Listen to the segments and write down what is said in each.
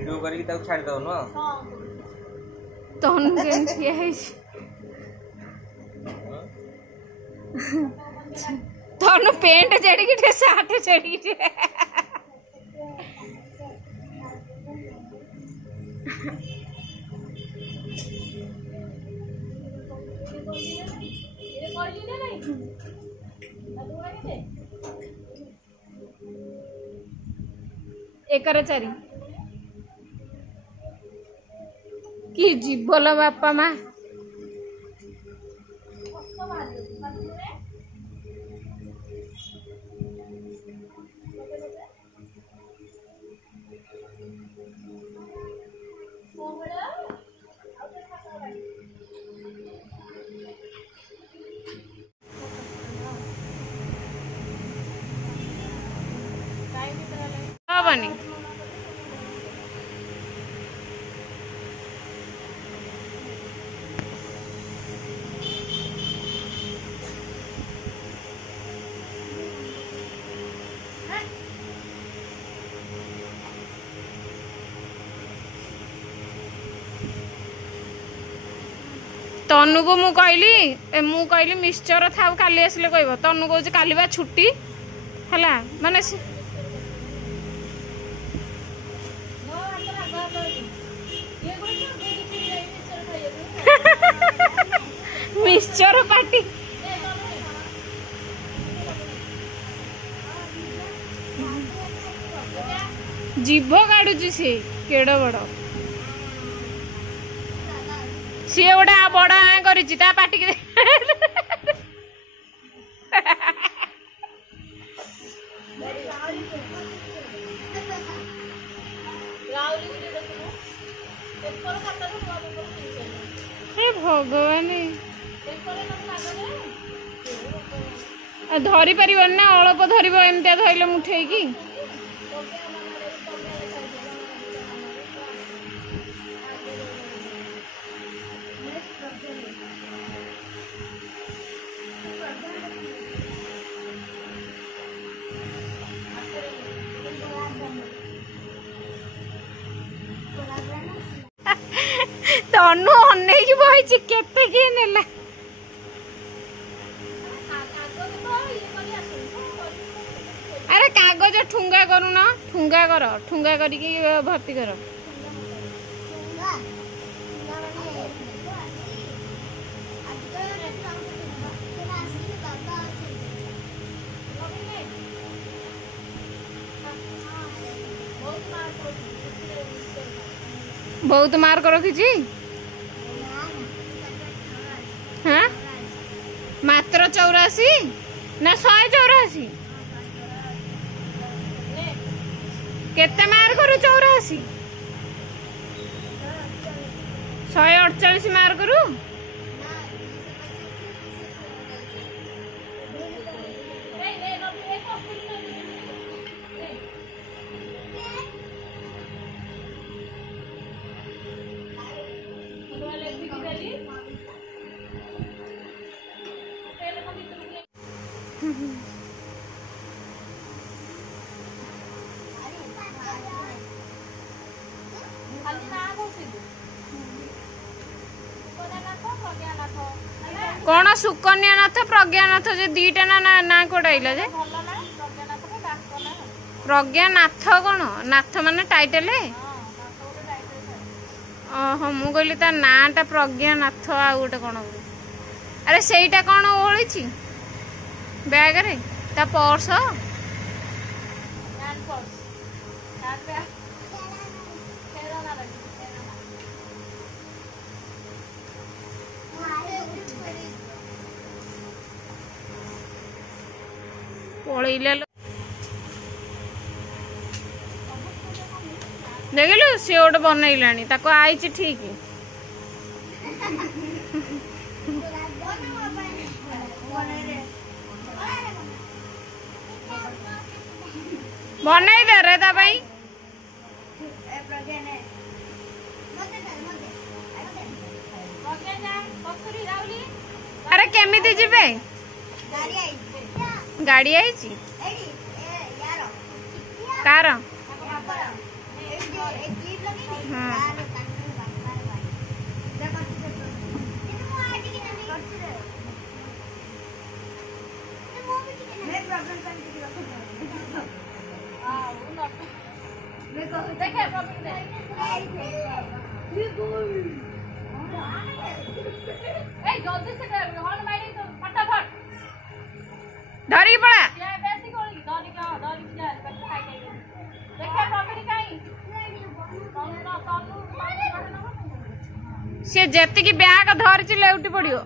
video करके ताऊ छाड़ दो न तनु के ठिया है तनु पेंट चढ़ी के साथ चढ़ी एकर चारी कि जीवल बापा माँ बनी तनु को मु कहली मिक्सचर था काली आसले कह तनु कह काली बा छुट्टी है माने मिक्सचर पार्टी जीभ काढ़ुची सी केड़ बड़ सी गोटे बड़ आँ कर पार्टी भगवान धरी पार ना अल्प धर एमती धरले मुठे की तनु अनेक बही केते किए नेला अरे कागज ठुंगा करू ना ठुंगा करके भर्ती कर बहुत मार्क रखी हाँ मात्र 84 ना 184 केते मार्क करू 84 148 मार्क करू कौन सुकन्यानाथ प्रज्ञानाथ जो दीटा ना कोडाइला जे प्रज्ञानाथ कौन नाथ माने टाइटल ओहो मु कहली ता नाटा प्रज्ञानाथ आ गोटे कौन अरे सेटा कौन ओळिछि बैग रे ता पर्स पलैले देखिलु सी गोटे बनैलानी ताको आईची ठीक बनई दे रे ता भाई घरे केमिति जिबे गाड़ी आई कार धरी पड़ा सी जेतिकी ब्याग धरची लेउटी पड़ियो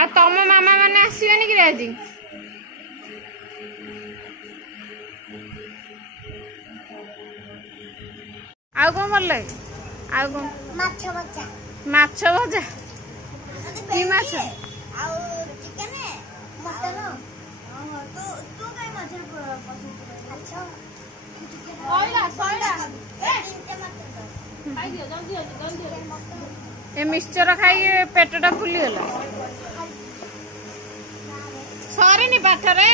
आ तम मामा माने आसीबेनी कि आज आउ कौन भल लगे आउ कौन माछ भजा की माछ ए मिक्सचर खाई पेटटा फुलीगला सरीनी पाठरे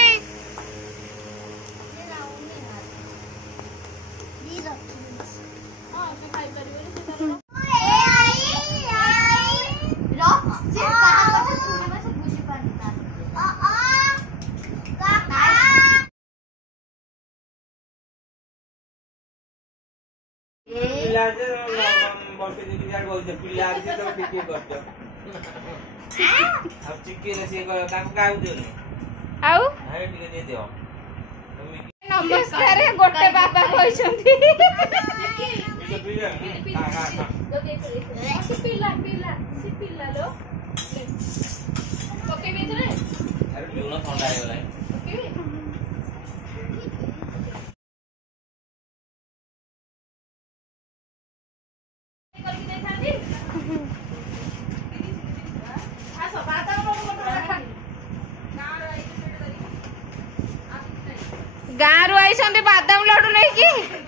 नमस्कार गोटे बाबा कहते गाँव आई बादाम लड्डू नहीं कि